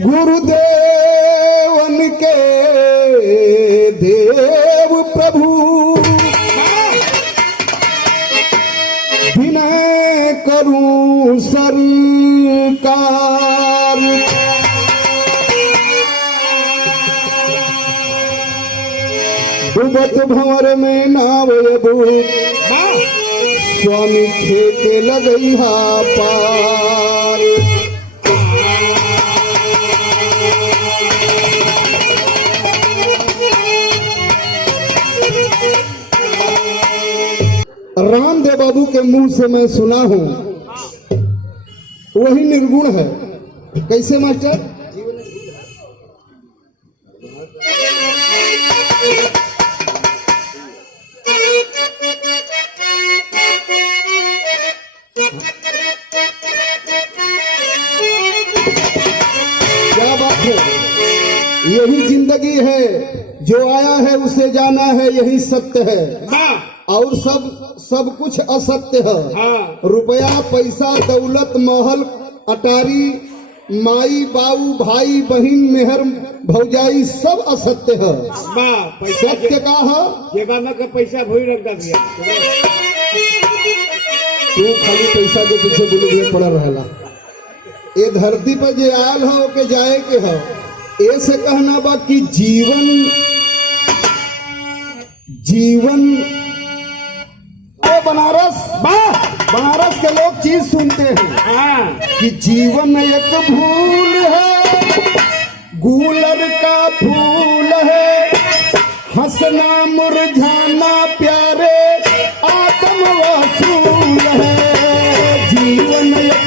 गुरुदेवन के देव प्रभु विनय करूं सरकार। डूबत भंवर में नाव स्वामी खेते लगैहा पार। रामदेव बाबू के मुंह से मैं सुना हूं, वही निर्गुण है। कैसे मास्टर? क्या बात है, यही जिंदगी है, जो आया है उसे जाना है, यही सत्य है। और सब कुछ असत्य है। रुपया पैसा दौलत महल अटारी माई बाऊ भाई बहन मेहर भौजाई सब असत्य है। सत्य का है जमाना का पैसा भोई रख दिया। तू खाली पैसा के पीछे बुलबुले पड़ा रहेला। ये धरती पर जे आयल हो के जाए के हो, ऐसे कहना बा कि जीवन बनारस के लोग चीज सुनते हैं कि जीवन एक भूल है, गुलर का फूल है, हंसना मुरझाना प्यारे आत्म वसूल है। जीवन एक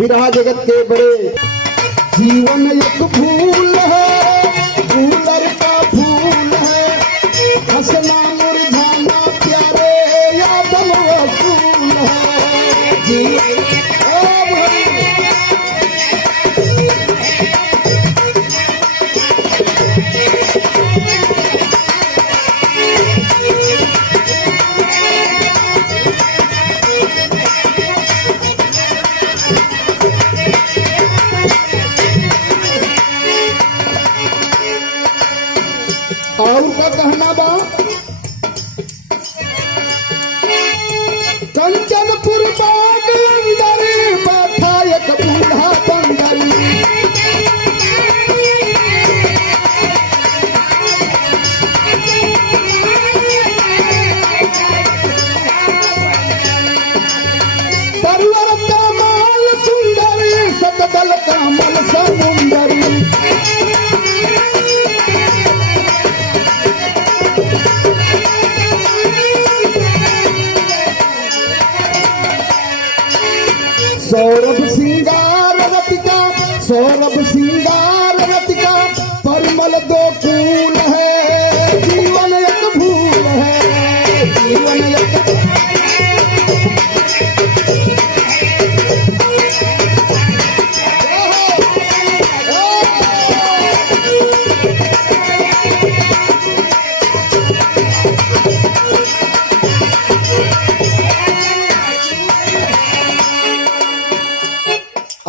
विरहा जगत के बड़े। जीवन एक फूल है, गुलर का फूल है, हंसना मुरझाना प्यारे यादम वसूल है। और का कहना बा, कंचनपुर बाग अंदर बैठा एक बूढ़ा बंदर। परवर का माल सुंदर, सतदल का मल समुंदर। सौरभ सिंगार रतिका परिमल दो फूल है। जीवन एक भूल है, जीवन एक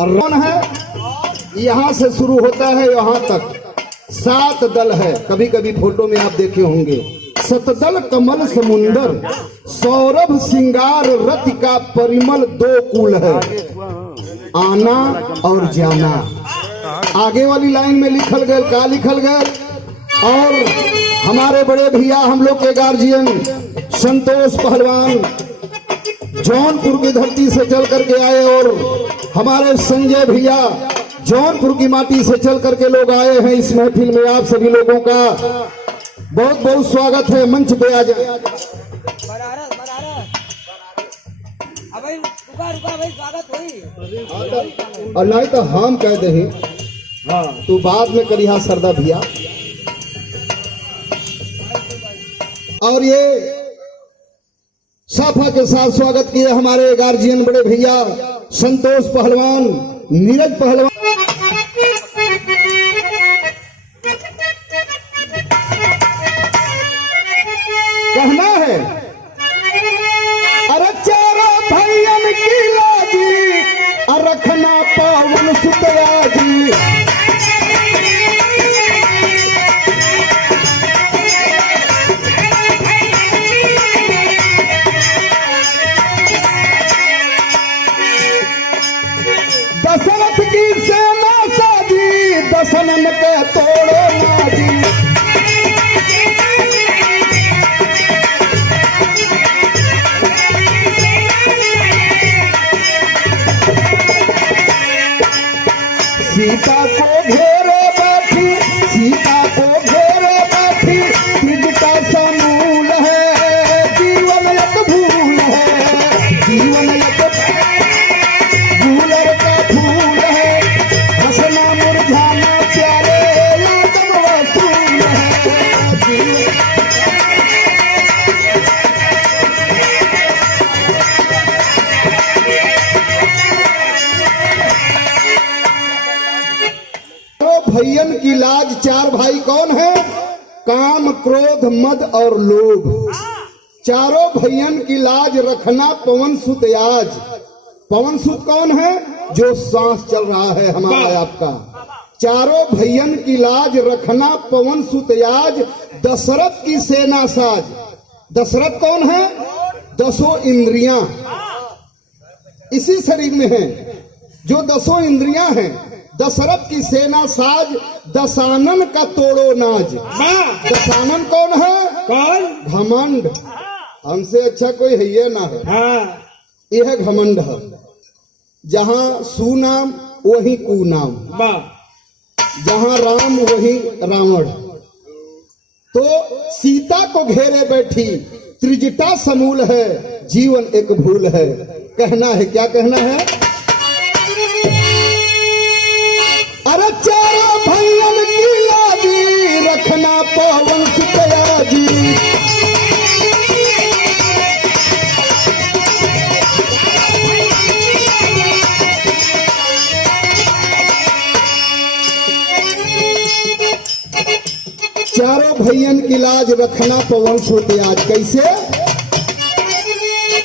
रन है। यहाँ से शुरू होता है यहाँ तक 7 दल है। कभी कभी फोटो में आप देखे होंगे। सतदल कमल समुंदर, सौरभ सिंगार रति का परिमल दो कुल है, आना और जाना। आगे वाली लाइन में लिखल गए, क्या लिखल गए? और हमारे बड़े भैया हम लोग के गार्जियन संतोष पहलवान जौनपुर की धरती से चल करके आए, और हमारे संजय भैया जौनपुर की माटी से चल करके लोग आए हैं इस महफिल में। आप सभी लोगों का बहुत बहुत स्वागत है। मंच पे आ जाए। और नहीं तो हम कह दे, तू बाद में करिहा सरदा भैया। और ये साफा के साथ स्वागत किए हमारे गार्जियन बड़े भैया संतोष पहलवान, नीरज पहलवान। कहना है अरे चारों भैयन की लाजी रखना पावन सुतया जी। दशरथ की सेना साजी दशनन के तोड़ो नाजी। सीता को घेरे बैठी, सीता को घेरे बैठी, ब्रिज का समूल है, जीवन एक भूल है, जीवन एक भूलर का फूल है, हंसना मुरझाना प्यारे यादव वसूल है। भैयन की लाज चार भाई कौन है? काम, क्रोध, मद और लोभ। चारों भैयन की लाज रखना पवन सुत याज। पवन सुत कौन है? जो सांस चल रहा है हमारा आपका। चारों भैयन की लाज रखना पवन सुत याज, दशरथ की सेना साज। दशरथ कौन है? दसों इंद्रियां इसी शरीर में हैं, जो दसों इंद्रियां हैं। दशरथ की सेना साज, दशानन का तोड़ो नाज। दशानन कौन है? कौन? घमंड। हमसे अच्छा कोई है ये ना है। हाँ। यह घमंड है। जहां सुनाम वही कुनाम, जहां राम वही रावण। तो सीता को घेरे बैठी, त्रिजटा समूल है, जीवन एक भूल है। कहना है, क्या कहना है? अरे चारों भैयन की लाजी रखना पवन सुतया जी। चारों भैयन की लाज रखना पवन सुतया। कैसे?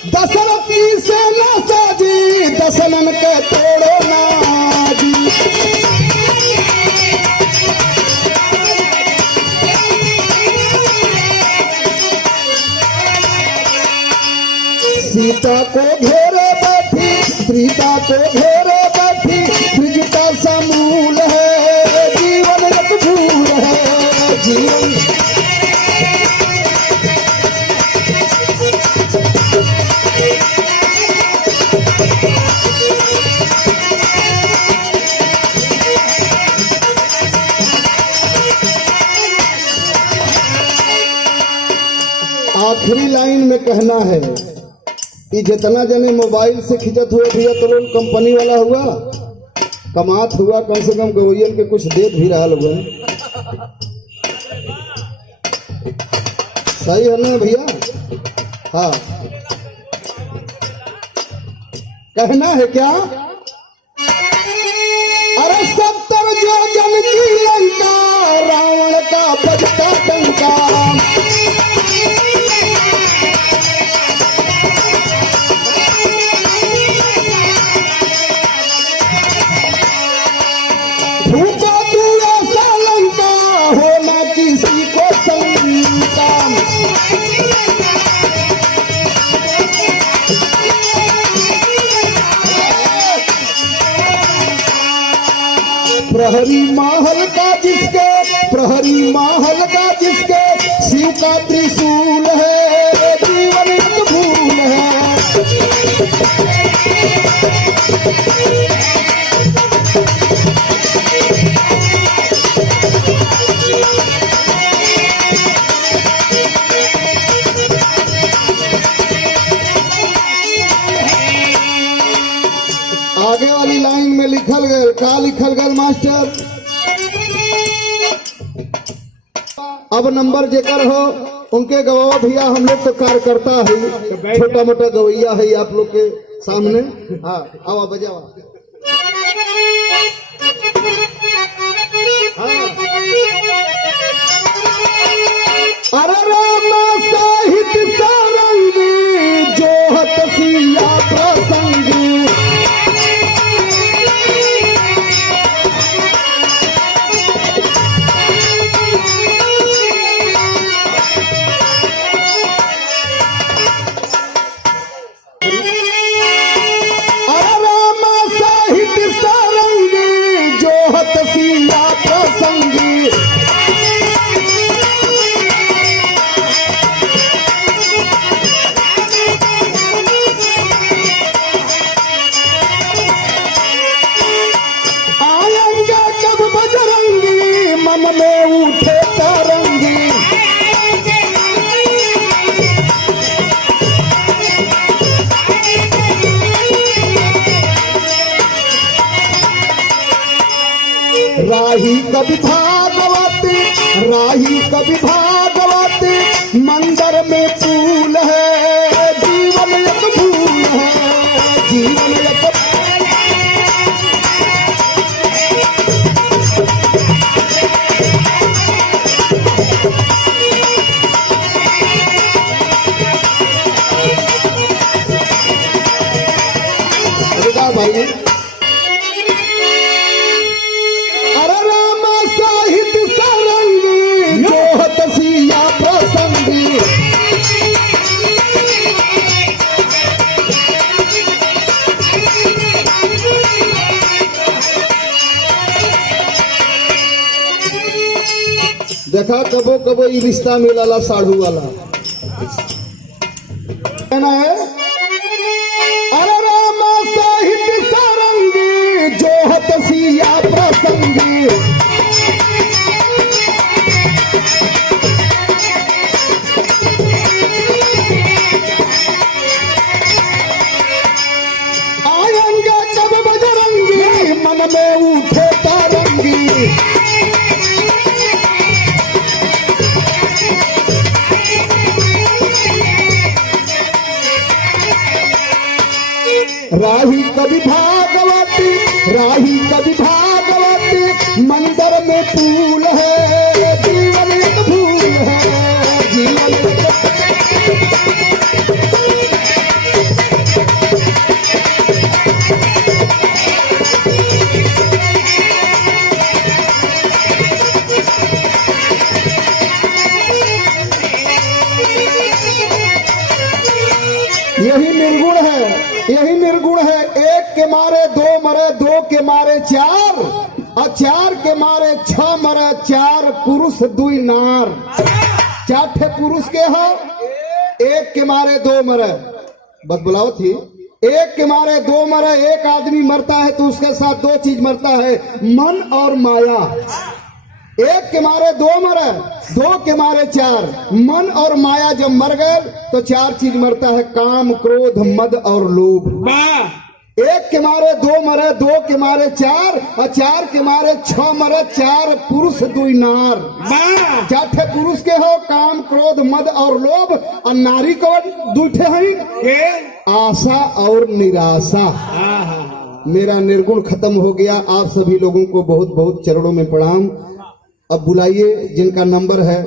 दशरथ की सेना साजी दशनन के तोड़ो नाजी। सीता को घेरे बैठी, सीता को घेरे बैठी, ब्रिज का समूल है, जीवन एक भूल है, जीवन। आखिरी लाइन में कहना है कि जितना जने मोबाइल से खिंचत हुए भैया तो लोग कंपनी वाला हुआ, कमात हुआ, कम से कम गवैयन के कुछ देख भी रहा हुआ। सही है ना भैया? हाँ। कहना है क्या? अरे 70 योजन की लंका, रावण का बजता डंका। भूखा तू ऐसा लंका, होना किसी को शंका। प्रहरी महल का जिसके, प्रहरी महल का जिसके, शिव का त्रिशूल है, जीवन एक भूल है। आगे वाली लाइन में लिखल गए, का लिखल गए मास्टर? अब नंबर जेकर हो उनके गवाह भैया हम लोग तो कार्यकर्ता है, छोटा मोटा गवैया है आप लोग के सामने। हाँ आवा बजावा। अरे राम साहित्य सारंगी जो हतसिया प्रसंगी, अरे राम साहित्य सारंगी जो हतसिया प्रसंगी, आएंगे कब बजरंगी मन में उठे तरंगी, राही कभी भागवती, राही कभी भागवती, मंदिर में फूल है जीवन एक फूल है, जीवन एक भाई। अरे राम साहित्य सारंगी जो हतसिया प्रसंगी, देखा कबो कबो ये रिश्ता मिलाला साढ़ू वाला कहना है। अरे राम साहित्य सारंगी जो हतसिया प्रसंगी, आएंगे कब बजरंगी मन में उठे तरंगी, राही कभी भागवती, राही कभी भागवती, मंदिर में फूल है जीवन एक फूल है, जीवन एक यही निर्गुण है, यही निर्गुण है। एक के मारे दो मरे, दो के मारे चार, और चार के मारे छह मरे, चार पुरुष दुई नार। चार ठे पुरुष के हो, एक के मारे दो मरे, बस बुलाओ थी। एक के मारे दो मरे, एक आदमी मरता है तो उसके साथ दो चीज मरता है, मन और माया। एक के मारे दो मरे, दो के मारे चार, मन और माया जब मर गए तो चार चीज मरता है, काम क्रोध मद और लोभ। एक के मारे दो मरे, दो के मारे चार, और चार के मारे छह मरे, चार पुरुष दुई नार। चार ठे पुरुष के हो, काम क्रोध मद और लोभ, और नारी को दूठे हैं, आशा और निराशा। मेरा निर्गुण खत्म हो गया। आप सभी लोगों को बहुत बहुत चरणों में प्रणाम। अब बुलाइए जिनका नंबर है